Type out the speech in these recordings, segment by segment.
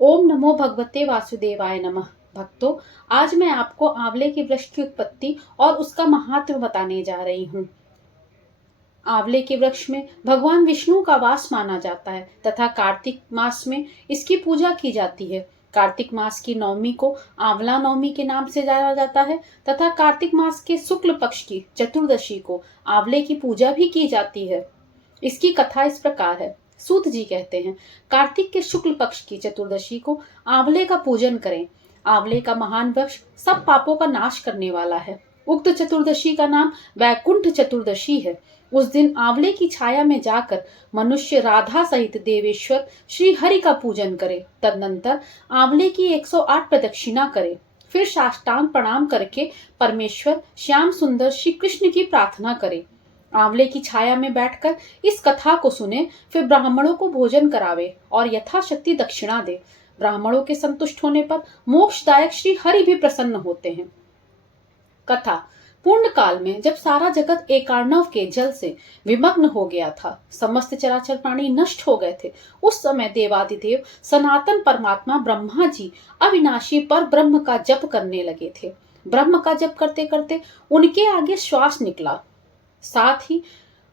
ओम नमो भगवते वासुदेवाय नमः। भक्तों, आज मैं आपको आंवले के वृक्ष की उत्पत्ति और उसका महात्म्य बताने जा रही हूँ। आंवले के वृक्ष में भगवान विष्णु का वास माना जाता है तथा कार्तिक मास में इसकी पूजा की जाती है। कार्तिक मास की नवमी को आंवला नवमी के नाम से जाना जाता है तथा कार्तिक मास के शुक्ल पक्ष की चतुर्दशी को आंवले की पूजा भी की जाती है। इसकी कथा इस प्रकार है। सूत जी कहते हैं, कार्तिक के शुक्ल पक्ष की चतुर्दशी को आंवले का पूजन करें। आंवले का महान वृक्ष सब पापों का नाश करने वाला है। उक्त चतुर्दशी का नाम वैकुंठ चतुर्दशी है। उस दिन आंवले की छाया में जाकर मनुष्य राधा सहित देवेश्वर श्री हरि का पूजन करे। तदनंतर आंवले की 108 प्रदक्षिणा करे। फिर साष्टांग प्रणाम करके परमेश्वर श्याम सुंदर श्री कृष्ण की प्रार्थना करे। आंवले की छाया में बैठकर इस कथा को सुने, फिर ब्राह्मणों को भोजन करावे और यथाशक्ति दक्षिणा दे। ब्राह्मणों के संतुष्ट होने पर मोक्षदायक श्री हरि भी प्रसन्न होते हैं। कथा। पूर्ण काल में जब सारा जगत एकार्णव के जल से विमग्न हो गया था, समस्त चराचर प्राणी नष्ट हो गए थे, उस समय देवादिदेव सनातन परमात्मा ब्रह्मा जी अविनाशी पर ब्रह्म का जप करने लगे थे। ब्रह्म का जप करते करते उनके आगे श्वास निकला। साथ ही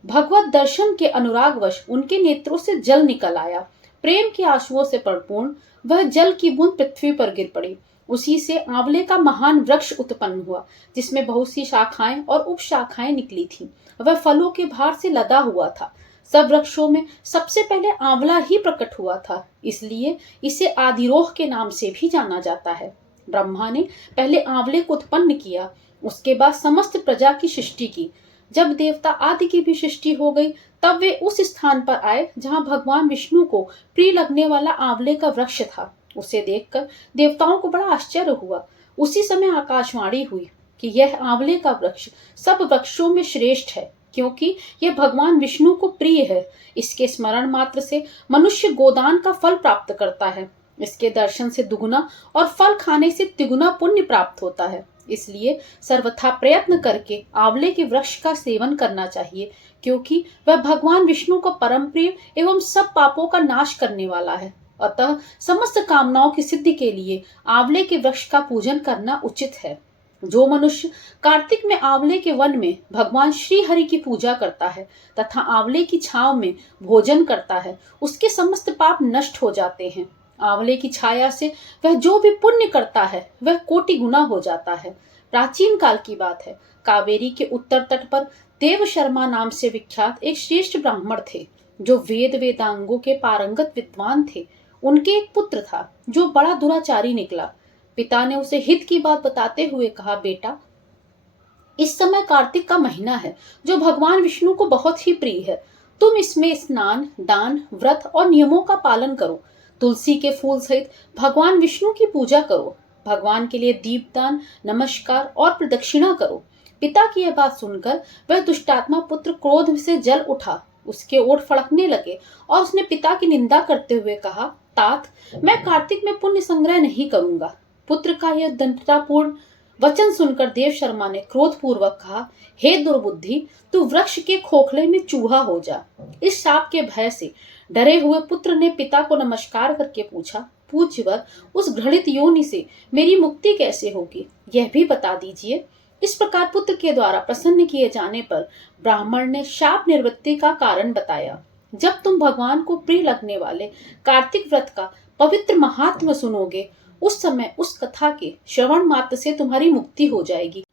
भगवत दर्शन के अनुरागवश उनके नेत्रों से जल निकल आया। प्रेम के आंसुओं से परिपूर्ण वह जल की बूंद पृथ्वी पर गिर पड़ी। उसी से आंवले का महान वृक्ष उत्पन्न हुआ, जिसमें बहुत सी शाखाएं और उपशाखाएं निकली थीं। वह फलों के भार से लदा हुआ था। सब वृक्षों में सबसे पहले आंवला ही प्रकट हुआ था, इसलिए इसे आदिरोह के नाम से भी जाना जाता है। ब्रह्मा ने पहले आंवले को उत्पन्न किया, उसके बाद समस्त प्रजा की सृष्टि की। जब देवता आदि की भी सृष्टि हो गई, तब वे उस स्थान पर आए जहां भगवान विष्णु को प्रिय लगने वाला आंवले का वृक्ष था। उसे देखकर देवताओं को बड़ा आश्चर्य हुआ। उसी समय आकाशवाणी हुई कि यह आंवले का वृक्ष सब वृक्षों में श्रेष्ठ है, क्योंकि यह भगवान विष्णु को प्रिय है। इसके स्मरण मात्र से मनुष्य गोदान का फल प्राप्त करता है। इसके दर्शन से दुगुना और फल खाने से तिगुना पुण्य प्राप्त होता है। इसलिए सर्वथा प्रयत्न करके आंवले के वृक्ष का सेवन करना चाहिए, क्योंकि वह भगवान विष्णु का परम प्रिय एवं सब पापों का नाश करने वाला है। अतः समस्त कामनाओं की सिद्धि के लिए आंवले के वृक्ष का पूजन करना उचित है। जो मनुष्य कार्तिक में आंवले के वन में भगवान श्री हरि की पूजा करता है तथा आंवले की छांव में भोजन करता है, उसके समस्त पाप नष्ट हो जाते हैं। आंवले की छाया से वह जो भी पुण्य करता है वह कोटि गुना हो जाता है। प्राचीन काल की बात है। कावेरी के उत्तर तट पर देव शर्मा नाम से विख्यात एक श्रेष्ठ ब्राह्मण थे, जो वेद वेदांगों के पारंगत विद्वान थे। उनके एक पुत्र था जो बड़ा दुराचारी निकला। पिता ने उसे हित की बात बताते हुए कहा, बेटा, इस समय कार्तिक का महीना है, जो भगवान विष्णु को बहुत ही प्रिय है। तुम इसमें स्नान, दान, व्रत और नियमों का पालन करो। तुलसी के फूल सहित भगवान विष्णु की पूजा करो। भगवान के लिए दीपदान, नमस्कार और प्रदक्षिणा करो। पिता की यह बात सुनकर वह दुष्टात्मा पुत्र क्रोध से जल उठा। उसके ओठ फड़कने लगे और उसने पिता की निंदा करते हुए कहा, तात, मैं कार्तिक में पुण्य संग्रह नहीं करूंगा। पुत्र का यह दंडतापूर्ण वचन सुनकर देव शर्मा ने क्रोध पूर्वक कहा, हे दुर्बुद्धि, तू वृक्ष के खोखले में चूहा हो जा। इस शाप के भय से डरे हुए पुत्र ने पिता को नमस्कार करके पूछा, पूज्यवर, उस घृणित योनि से मेरी मुक्ति कैसे होगी, यह भी बता दीजिए। इस प्रकार पुत्र के द्वारा प्रसन्न किए जाने पर ब्राह्मण ने शाप निवृत्ति का कारण बताया। जब तुम भगवान को प्रिय लगने वाले कार्तिक व्रत का पवित्र महात्म्य सुनोगे, उस समय उस कथा के श्रवण मात्र से तुम्हारी मुक्ति हो जाएगी।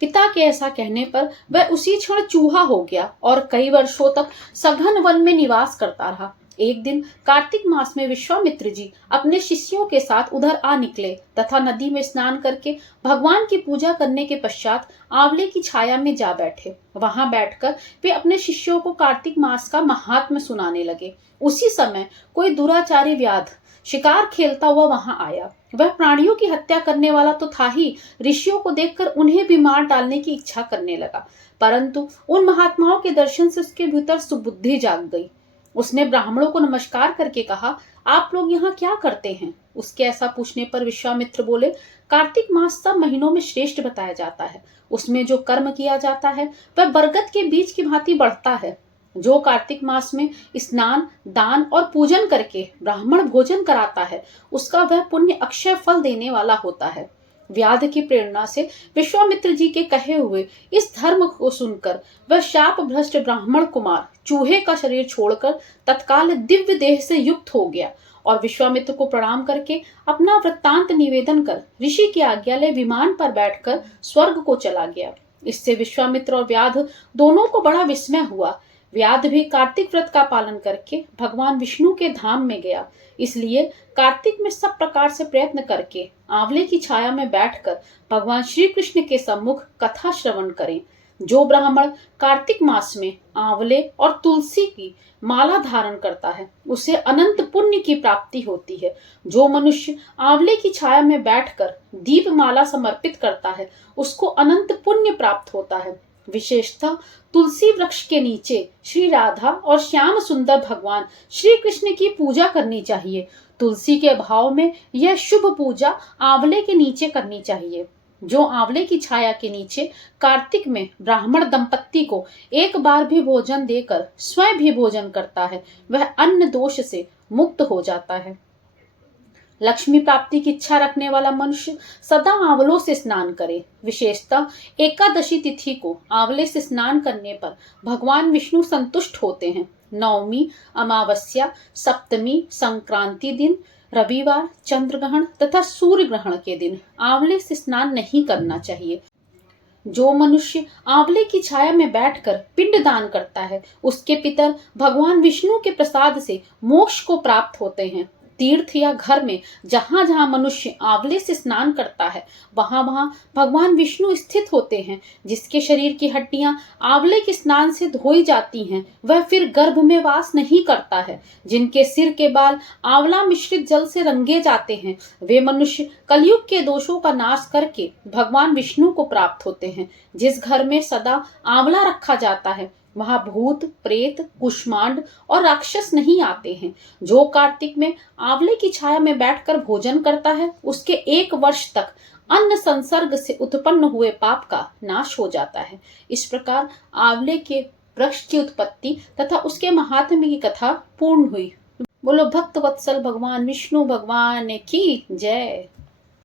पिता के ऐसा कहने पर वह उसी क्षण चूहा हो गया और कई वर्षों तक सघन वन में निवास करता रहा। एक दिन कार्तिक मास में विश्वामित्र जी अपने शिष्यों के साथ उधर आ निकले तथा नदी में स्नान करके भगवान की पूजा करने के पश्चात आंवले की छाया में जा बैठे। वहां बैठकर वे अपने शिष्यों को कार्तिक मास का महात्म्य सुनाने लगे। उसी समय कोई दुराचारी व्याध शिकार खेलता हुआ वहां आया। वह प्राणियों की हत्या करने वाला तो था ही, ऋषियों को देखकर उन्हें भी मार डालने की इच्छा करने लगा। परंतु उन महात्माओं के दर्शन से उसके भीतर सुबुद्धि जाग गई। उसने ब्राह्मणों को नमस्कार करके कहा, आप लोग यहाँ क्या करते हैं? उसके ऐसा पूछने पर विश्वामित्र बोले, कार्तिक मास सब महीनों में श्रेष्ठ बताया जाता है। उसमें जो कर्म किया जाता है वह बरगद के बीज की भांति बढ़ता है। जो कार्तिक मास में स्नान, दान और पूजन करके ब्राह्मण भोजन कराता है, उसका वह पुण्य अक्षय फल देने वाला होता है। व्याध की प्रेरणा से विश्वामित्र जी के कहे हुए इस धर्म को सुनकर वह शाप भ्रष्ट ब्राह्मण कुमार चूहे का शरीर छोड़कर तत्काल दिव्य देह से युक्त हो गया और विश्वामित्र को प्रणाम करके अपना वृत्तांत निवेदन कर ऋषि की आज्ञा ले विमान पर बैठकर स्वर्ग को चला गया। इससे विश्वामित्र और व्याध दोनों को बड़ा विस्मय हुआ। व्याध भी कार्तिक व्रत का पालन करके भगवान विष्णु के धाम में गया। इसलिए कार्तिक में सब प्रकार से प्रयत्न करके आंवले की छाया में बैठकर भगवान श्री कृष्ण के सम्मुख कथा श्रवण करें। जो ब्राह्मण कार्तिक मास में आंवले और तुलसी की माला धारण करता है, उसे अनंत पुण्य की प्राप्ति होती है। जो मनुष्य आंवले की छाया में बैठकर दीप माला समर्पित करता है, उसको अनंत पुण्य प्राप्त होता है। विशेषतः तुलसी वृक्ष के नीचे श्री राधा और श्याम सुंदर भगवान श्री कृष्ण की पूजा करनी चाहिए। तुलसी के भाव में यह शुभ पूजा आंवले के नीचे करनी चाहिए। जो आंवले की छाया के नीचे कार्तिक में ब्राह्मण दंपत्ति को एक बार भी भोजन देकर स्वयं भी भोजन करता है, वह अन्न दोष से मुक्त हो जाता है। लक्ष्मी प्राप्ति की इच्छा रखने वाला मनुष्य सदा आंवलों से स्नान करे। विशेषतः एकादशी तिथि को आंवले से स्नान करने पर भगवान विष्णु संतुष्ट होते हैं। नवमी, अमावस्या, सप्तमी, संक्रांति दिन, रविवार, चंद्र ग्रहण तथा सूर्य ग्रहण के दिन आंवले से स्नान नहीं करना चाहिए। जो मनुष्य आंवले की छाया में बैठकर पिंड दान करता है, उसके पितर भगवान विष्णु के प्रसाद से मोक्ष को प्राप्त होते हैं। तीर्थ या घर में जहां जहां मनुष्य आंवले से स्नान करता है, वहां वहां भगवान विष्णु स्थित होते हैं। जिसके शरीर की हड्डियां आंवले के स्नान से धोई जाती हैं, वह फिर गर्भ में वास नहीं करता है। जिनके सिर के बाल आंवला मिश्रित जल से रंगे जाते हैं, वे मनुष्य कलयुग के दोषों का नाश करके भगवान विष्णु को प्राप्त होते हैं। जिस घर में सदा आंवला रखा जाता है, वहां भूत, प्रेत, कुष्मांड और राक्षस नहीं आते हैं। जो कार्तिक में आंवले की छाया में बैठकर भोजन करता है, उसके 1 वर्ष तक अन्न संसर्ग से उत्पन्न हुए पाप का नाश हो जाता है। इस प्रकार आंवले के वृक्ष की उत्पत्ति तथा उसके महात्म्य की कथा पूर्ण हुई। बोलो भक्त वत्सल भगवान विष्णु भगवान की जय।